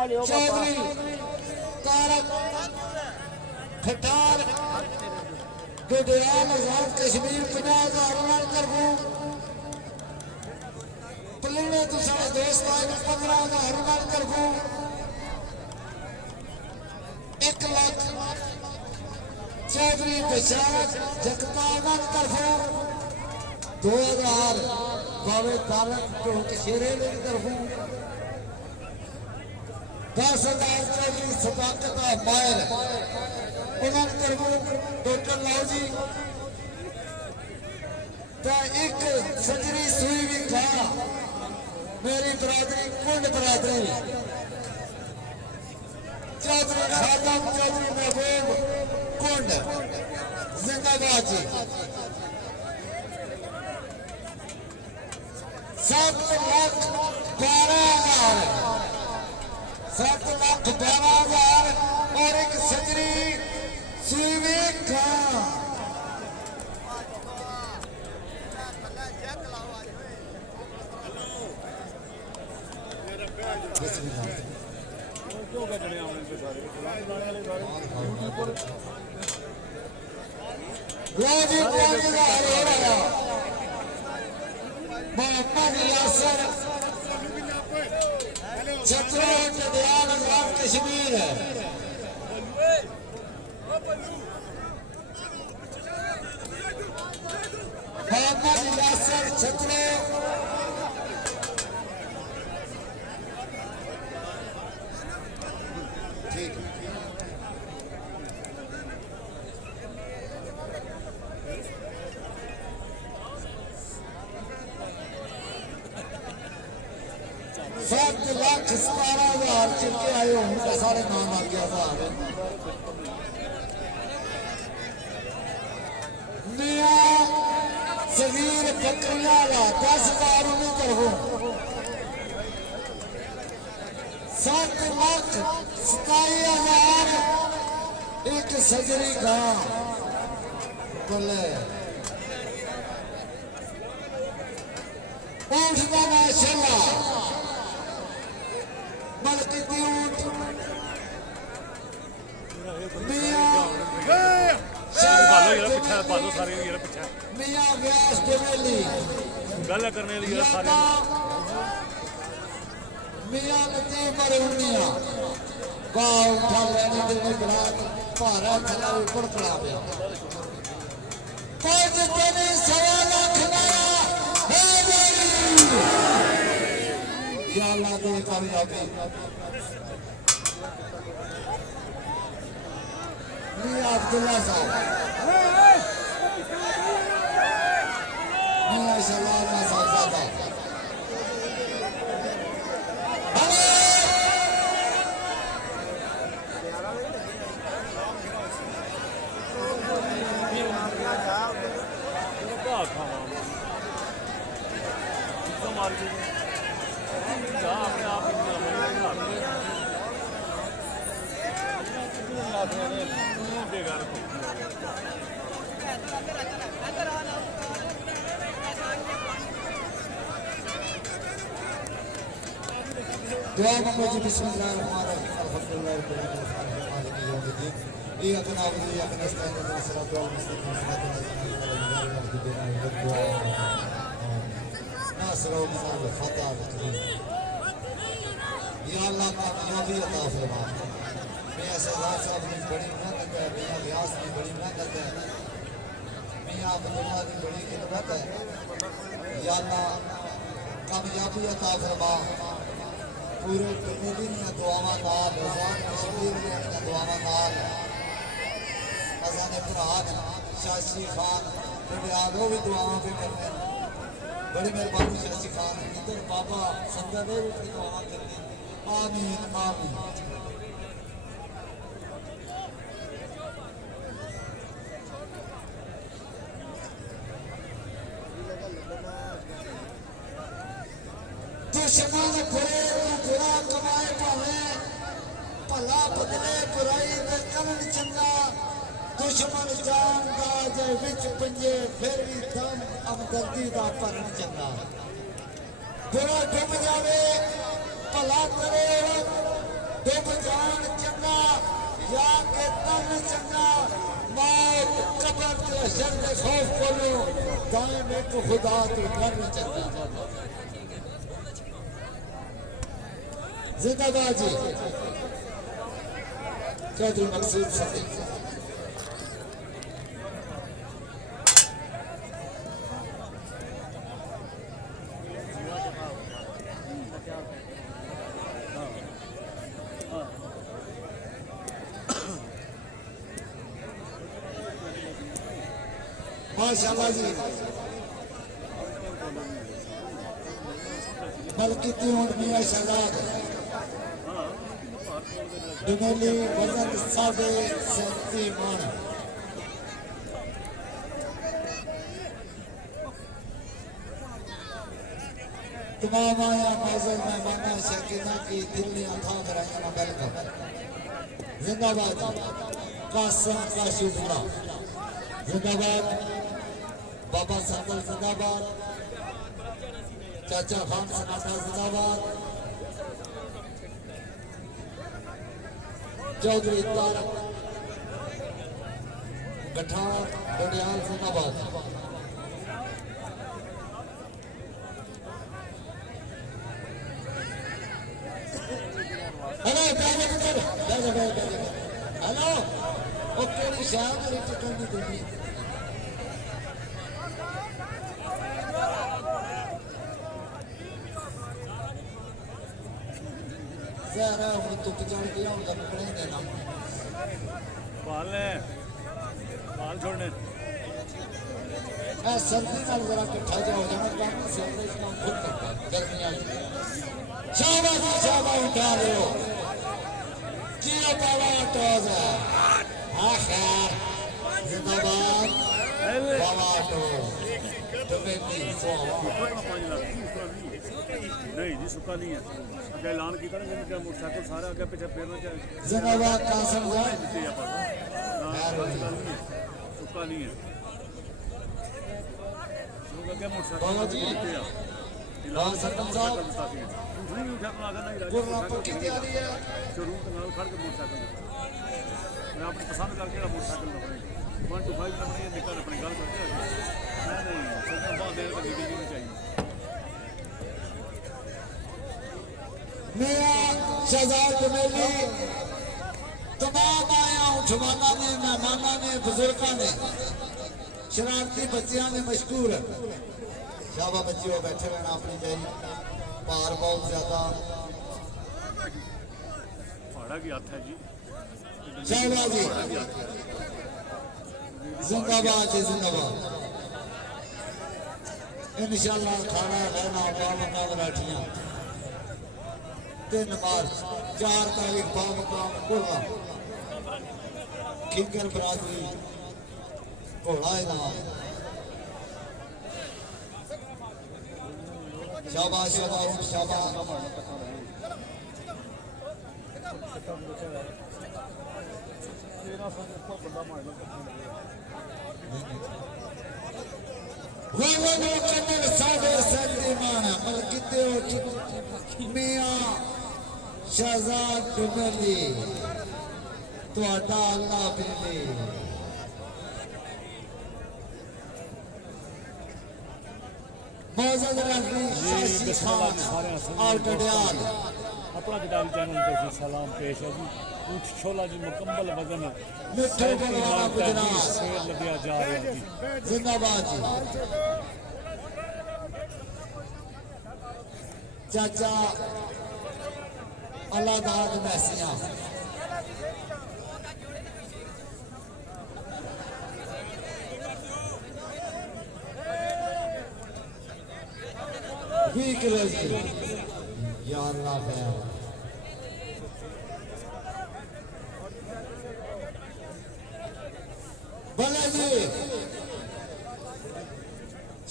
चौधरी तारक खटार गुडयाल आजाद कश्मीर 50,000 तरफों पलने तो साढ़े दोस्त आए 15,000 तरफों 1 लाख चौधरी बशारत जगतावन तरफों 2,000 बावे तारक शेरे की तरफों 10,000 चौधरी सदाकत मायर उन्होंने तरफों डॉक्टर लाओ जी तो एक सजरी सुई भी खा मेरी बरादरी कुंड बरादरी चौधरी खादम चौधरी महबूब कुंड जिंदाबाद जी 7,12,000 7,12,000 और एक सजरी सुई खा मोहम्मद यासर छत्रौट दयाल आजाद कश्मीर है मोहम्मद यासर छत्रौट सात लाख 17,000 चिड़के आए उनका सारे नाम आ गया था मियां सगीर बकरियाला 10,000 उन्हीं तरफों 7,27,000 एक सजरी गां बोले ऊंट का माशाल्लाह बल्कि ऊंट मियां व्यास डोमेली गल करने सारे मियां लतीफ बरूनिया गाँव उठा लेने देने बड़ा भारा खड़ा ऊपर खड़ा पे कोई जितने नहीं 1.25 लाख या अल्लाह दे कामयाबी मियां अब्दुल्ला साहब मियां शलामा साहबजादा अपने आप बेकार दुआ मांगो जी बिस्मिल्लाहिर्रहमानिर्रहीम अल्हम्दुलिल्लाहि रब्बिल आलमीन मालिकी यौमिद्दीन इय्याका नअबुदु व इय्याका नस्तईन इहदिनास सिरातल मुस्तकीम सिरातल लज़ीना अन'अमता अलैहिम नासिर व मिसाल फतह या अल्लाह कामयाबी अता फरमा मियां सरदार साहब की बड़ी मेहनत है मियां व्यास की बड़ी मेहनत है मियां अब्दुल्ला की बड़ी खिदमत है या अल्लाह कामयाबी अता फरमा पूरे कमेटी ने दुआवां नाल आजाद कश्मीर ने अपनी दुआवां नाल अजाने भरा शासी खान बुढ़ियाल भी दुआवां पे करते हैं बड़ी मेहरबानी शासी खान इधर बाबा संदा ने भी दुआवां करते हैं आमीन आमीन दुश्मन बुरा कमाए भावे भला बदले बुराई दे करन चंगा दुश्मन जानदा जे विच पंजे फिर भी दम हमदर्दी दा भरन चंगा बुरा डुब जावे भला करे करना चंगा मौत कब्र के हशर के खौफ कोलो दाएं में तो खुदा तो करना चंगा जिंदाबाद जी चौधरी मकसूद सदी माशाअल्लाह जी बल्कि तीन मियां शहजाद डुमेली वजन 37.5 मन तमाम आया माजर मेहमाना शकीना की दिल्ली अथा कराइया वेलकम जिंदाबाद कासम काशुपुरा जिंदाबाद बाबा सरदल जिंदाबाद चाचा खान सनाटा जिंदाबाद चौधरी तारक गठार बडियाल जिंदाबाद हेलो हेलो ओके शाम टिकट नहीं दूंगी ज़रा हूँ तो पिछड़ गया हूँ तब पढ़े देना बाल छोड़ने सर्दी नाल जरा इकट्ठा जाओ जाना काम से काम खुद करता गर्मियां शाबाश उठा लो जियो बाबा टोज आखिर जिंदाबाद बाबा टोज नहीं जी सुक्का नहीं है अगर ऐलान किया ना जिनका मोटरसाइकिल सारा अगर पीछे फेरना चाहिए जिंदाबाद कासम सुक्का नहीं है अगर मोटरसाइकिल मैं अपनी पसंद करके मोटरसाइकिल लपने 1 to 5 लपने निकल अपनी गल करते नहीं देनी चाहिए मियां शहजाद डुमेली तमाम आया उठवाना ने मेहमाना ने बुजुर्गों ने शरारती बच्चियां ने मशहूर शाबा बच्चियों बैठे रहना अपनी जगह भार बहुत ज्यादा पहाड़ा की हाथ है जी शहबाज जी जिंदाबाद जी जिंदाबाद इंशाअल्लाह खाना रहना पावना मराठियां 3 मार्च 4 तारीख बामकाम कोला खिंगर बरादरी घोड़ा इनाम शाबाश शाबाश शाबाश वो कमल सादे सलीमाना मलकिते मियां शहजाद डुमेली तुहाडा अल्लाह बिल्ली मौजूद रखी शाशी खान और गडियाल अपना किताब चैनल तो सलाम पेश है जी ऊँट छोला जी मुकम्मल वजन मिठू बलवाना गुजरात शेर लदिया जा रहा है जी जिंदाबाद जी चाचा अल्लाह दाद मैसियां किलो जी या अल्लाह खैर भले जी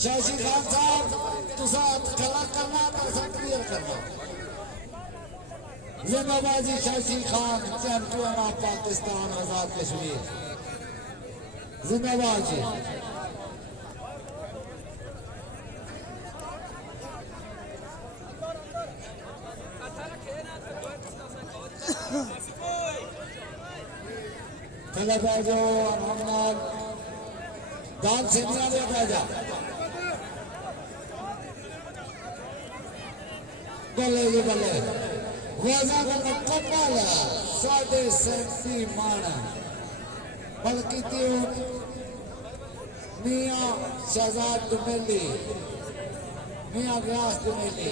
शाशी खान साहब तुसा खला करना तो क्लियर करना जिंदाबाद जी शाशी खान चैंपियन ऑफ पाकिस्तान आजाद कश्मीर जिंदाबाद जी पहले पै जाओ आराम नाल दान सिंधिया दे पै जा बल्ले जी बल्ले वज़न मुकम्मल 37.5 मन बल्कि मियां शहजाद दुमेली मियां व्यास दुमेली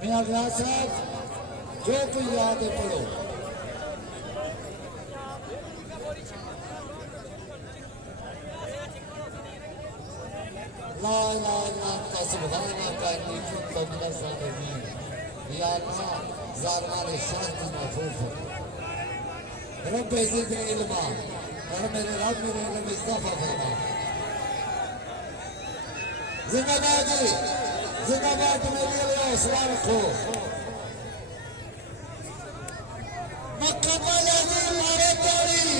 मियां व्यास साहब जो कुछ याद है पढ़ो ला ला ला सुभान का नीचू तो मिला सामने या अल्लाह ज़ारमान शांत महफूज हो रब ज़िदनी इल्मा और मेरे रब मेरे इल्म इज़ाफ़ा फरमा जिंदाबाद मेरे लिए हौसला रखो मुकम्मल मारे तोड़ी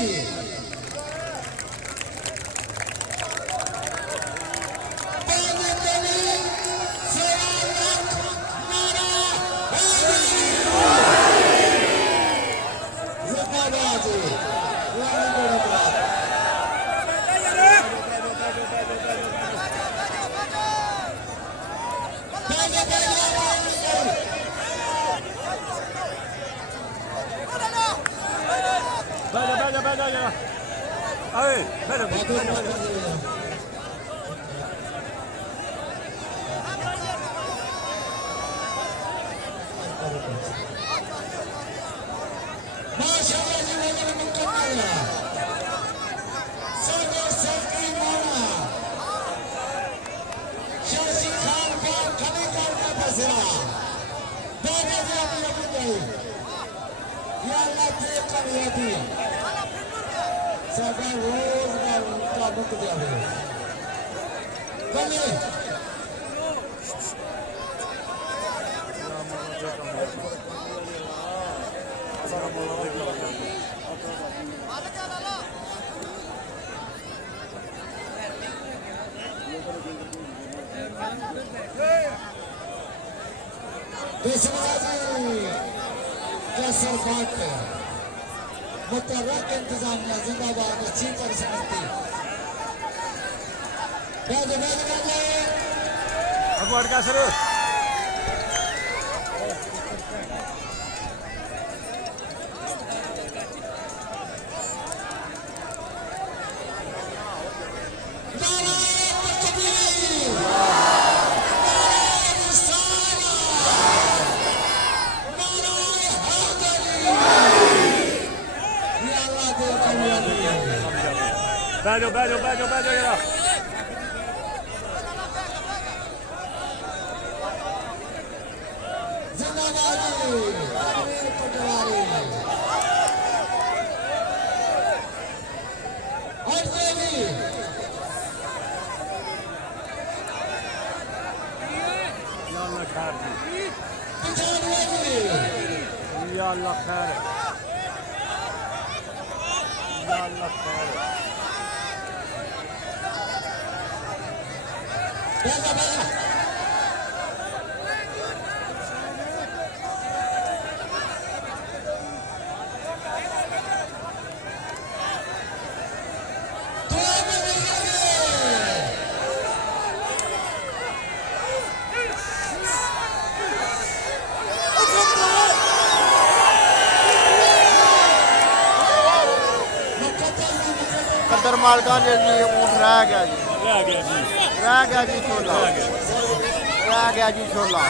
माशाअल्लाह जी वज़न मुकम्मल सरदार मौला शाशी खान पर खली करना बसरा दाने से अपनी बुदाई या अल्लाह ते करियती सदा रोजगार उनका मुक्त जावे बने कैसर बाट मुतरक इंतजामिया जिंदाबाद अच्छी कर सकती अकबर का सर बैठो जरा या अल्लाह खैर या अल्लाह खैर कदर मालका जी ऊँट रह गया जी छोला रह गया जी छोला